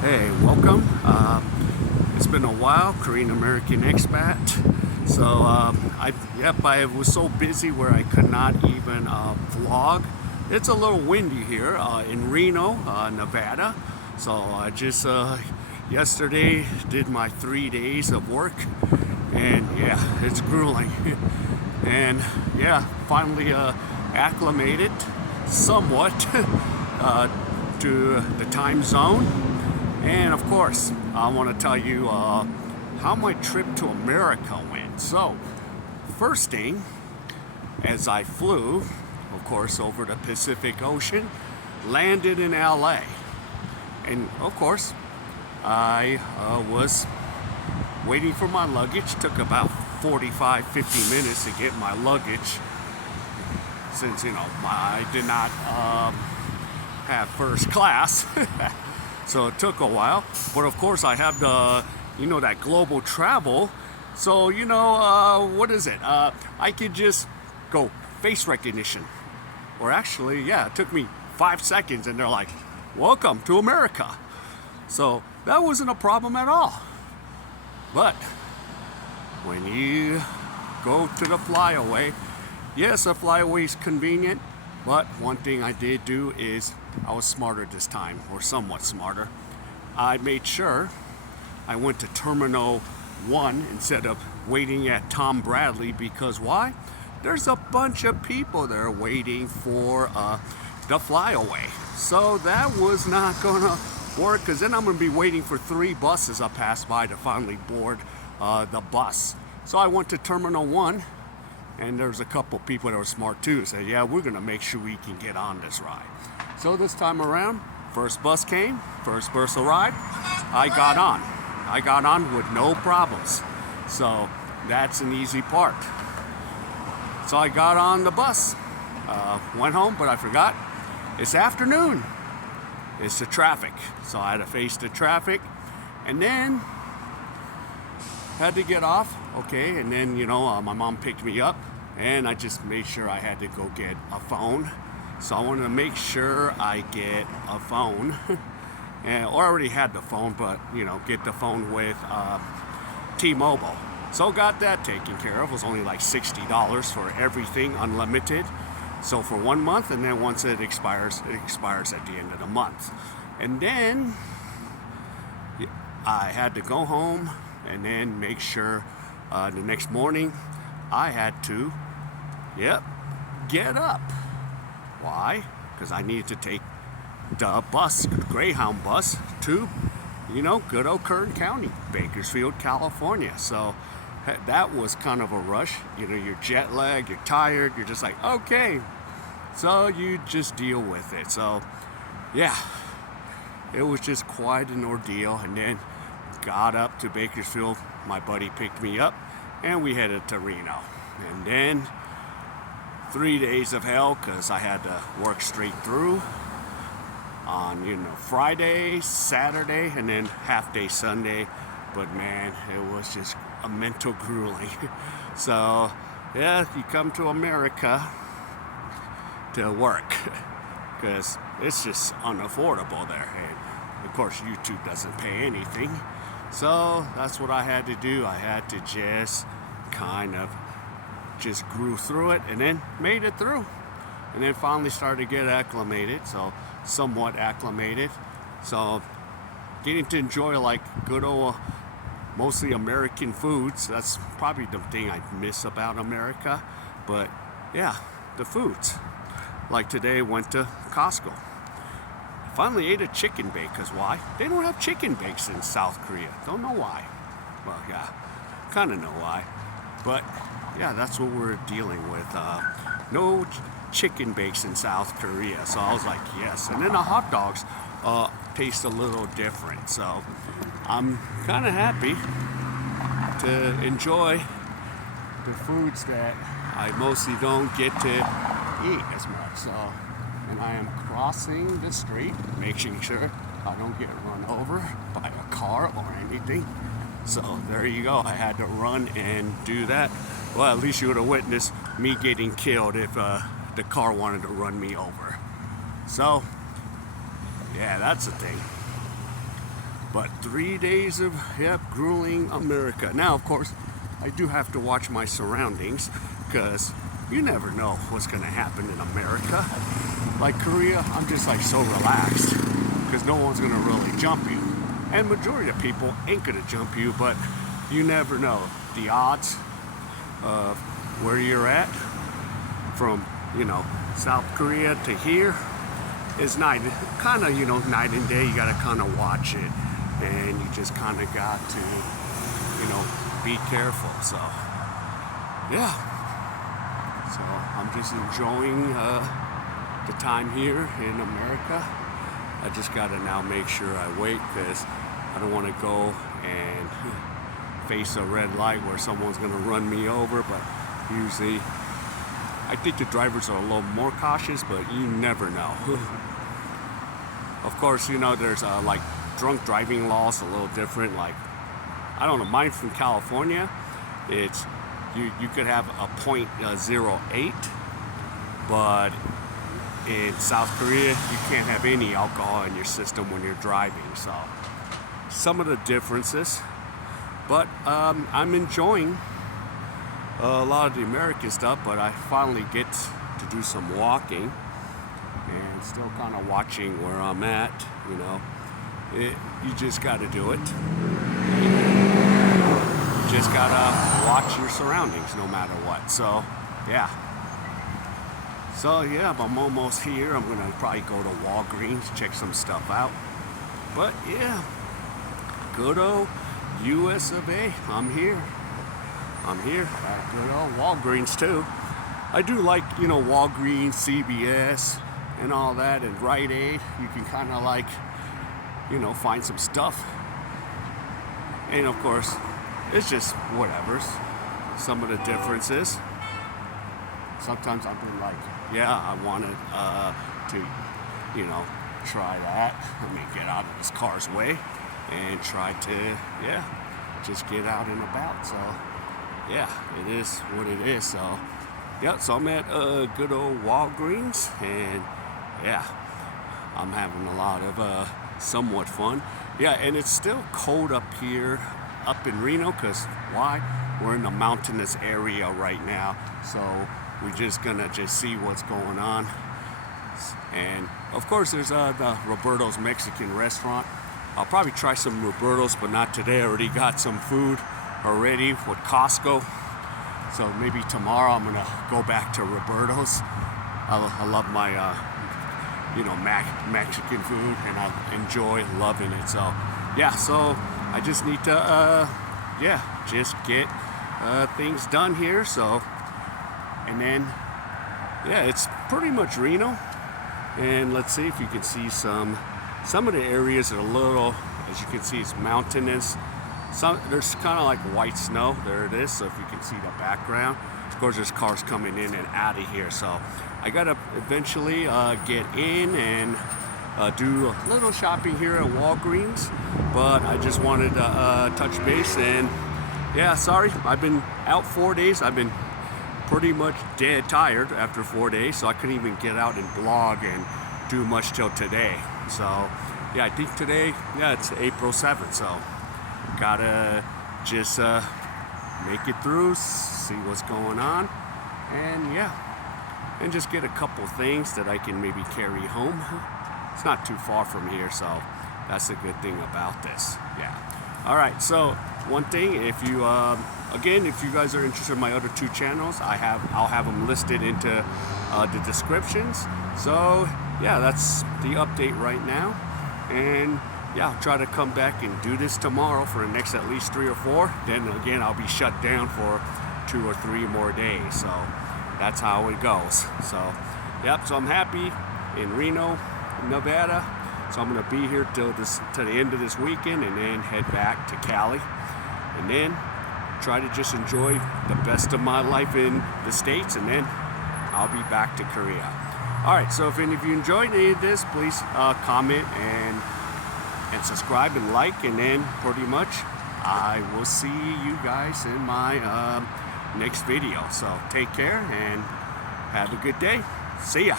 Hey, welcome. It's been a while, Korean American expat. So I was so busy where I could not even vlog. It's a little windy here in Reno, Nevada. So I just yesterday did my 3 days of work, and yeah, it's grueling. And yeah, finally acclimated somewhat to the time zone. And of course, I want to tell you how my trip to America went. So, first thing, as I flew, of course, over the Pacific Ocean, landed in LA. And of course, I was waiting for my luggage. Took about 45-50 minutes to get my luggage since, I did not have first class. So it took a while, but of course I have that global travel. So what is it? I could just go face recognition, or actually, yeah, it took me 5 seconds, and they're like, "Welcome to America." So that wasn't a problem at all. But when you go to the flyaway, yes, a flyaway is convenient. But one thing I did do is I was smarter this time, or somewhat smarter. I made sure I went to Terminal 1 instead of waiting at Tom Bradley, because why? There's a bunch of people there waiting for the flyaway. So that was not going to work, because then I'm going to be waiting for 3 buses I passed by to finally board the bus. So I went to Terminal 1. And there's a couple people that were smart too. Said, yeah, we're gonna make sure we can get on this ride. So this time around, first bus came, first bus arrived, I got on with no problems. So that's an easy part. So I got on the bus, went home, but I forgot, it's afternoon. It's the traffic. So I had to face the traffic, and then had to get off. Okay, and then my mom picked me up, and I just made sure I had to go get a phone. So I wanted to make sure I get a phone, and or I already had the phone, but get the phone with T-Mobile. So got that taken care of. It was only like $60 for everything, unlimited. So for 1 month, and then once it expires at the end of the month. And then I had to go home and then make sure the next morning I had to, get up. Why? Because I needed to take the bus, Greyhound bus, to, good old Kern County, Bakersfield, California. So that was kind of a rush. You're jet lagged, you're tired, you're just like, okay. So you just deal with it. So, yeah, it was just quite an ordeal. And then got up to Bakersfield. My buddy picked me up, and we headed to Reno. And then 3 days of hell, because I had to work straight through on Friday, Saturday, and then half day Sunday. But man, it was just a mental grueling. So yeah, you come to America to work, because it's just unaffordable there. And of course, YouTube doesn't pay anything. So that's what I had to do. I had to just kind of just grew through it, and then made it through. And then finally started to get acclimated, so somewhat acclimated. So getting to enjoy like good old, mostly American foods. That's probably the thing I miss about America. But yeah, the foods. Like today, went to Costco. Finally ate a chicken bake, because why? They don't have chicken bakes in South Korea. Don't know why. Well, yeah, kind of know why. But yeah, that's what we're dealing with. No chicken bakes in South Korea. So I was like, yes. And then the hot dogs taste a little different. So I'm kind of happy to enjoy the foods that I mostly don't get to eat as much. So, and I am crossing the street, making sure I don't get run over by a car or anything. So there you go. I had to run and do that. Well, at least you would have witnessed me getting killed if the car wanted to run me over. So, yeah, that's the thing. But 3 days of, yep, grueling America. Now, of course, I do have to watch my surroundings because you never know what's going to happen in America. Like Korea, I'm just like so relaxed because no one's going to really jump you. And majority of people ain't going to jump you, but you never know. The odds of where you're at from, you know, South Korea to here is night and day. You got to kind of watch it, and you just kind of got to, you know, be careful. So yeah, so I'm just enjoying the time here in America. I just got to now make sure I wait because I don't want to go and face a red light where someone's going to run me over. But usually I think the drivers are a little more cautious, but you never know. Of course, you know, there's like drunk driving laws a little different. Like, I don't know, mine from California, it's you could have a .08, but in South Korea you can't have any alcohol in your system when you're driving. So some of the differences, but I'm enjoying a lot of the American stuff, but I finally get to do some walking and still kind of watching where I'm at. You know, you just got to do it. You just gotta watch your surroundings no matter what. So yeah, I'm almost here. I'm gonna probably go to Walgreens, check some stuff out. But yeah, good old u.s.a. I'm here at good old Walgreens too. I do like, you know, Walgreens, CVS, and all that, and Rite Aid. You can kind of like, you know, find some stuff. And of course, it's just whatever's. Some of the differences. Sometimes I've been like, yeah, I wanted to, you know, try that. Let me get out of this car's way and try to, yeah, just get out and about. So yeah, it is what it is. So yeah, so I'm at good old Walgreens, and yeah, I'm having a lot of somewhat fun. Yeah, and it's still cold up here, up in Reno, because why? We're in a mountainous area right now, so we're just gonna see what's going on. And of course, there's the Roberto's Mexican restaurant. I'll probably try some Roberto's, but not today. I already got some food already with Costco. So maybe tomorrow I'm gonna go back to Roberto's. I love my, you know, Mexican food, and I enjoy loving it. So yeah, so I just need to, yeah, just get things done here. So, and then, yeah, it's pretty much Reno. And let's see if you can see some of the areas are a little, as you can see, it's mountainous. There's kind of like white snow. There it is. So if you can see the background, of course, there's cars coming in and out of here. So I gotta eventually get in and do a little shopping here at Walgreens. But I just wanted to touch base, and yeah, sorry, I've been out 4 days. I've been pretty much dead tired after 4 days, so I couldn't even get out and blog and do much till today. So yeah, I think today, yeah, it's April 7th. So gotta just make it through, see what's going on, and yeah, and just get a couple things that I can maybe carry home. It's not too far from here, so that's a good thing about this. Yeah. All right. So one thing, if you again, if you guys are interested in my other two channels, I'll have them listed into the descriptions. So yeah, that's the update right now, and yeah, I'll try to come back and do this tomorrow for the next at least 3 or 4. Then again, I'll be shut down for 2 or 3 more days. So that's how it goes. So yep. So I'm happy in Reno, Nevada. So I'm gonna be here till the end of this weekend, and then head back to Cali, and then try to just enjoy the best of my life in the States, and then I'll be back to Korea. All right. So if any of you enjoyed any of this, please comment and subscribe and like, and then pretty much I will see you guys in my next video. So take care and have a good day. See ya.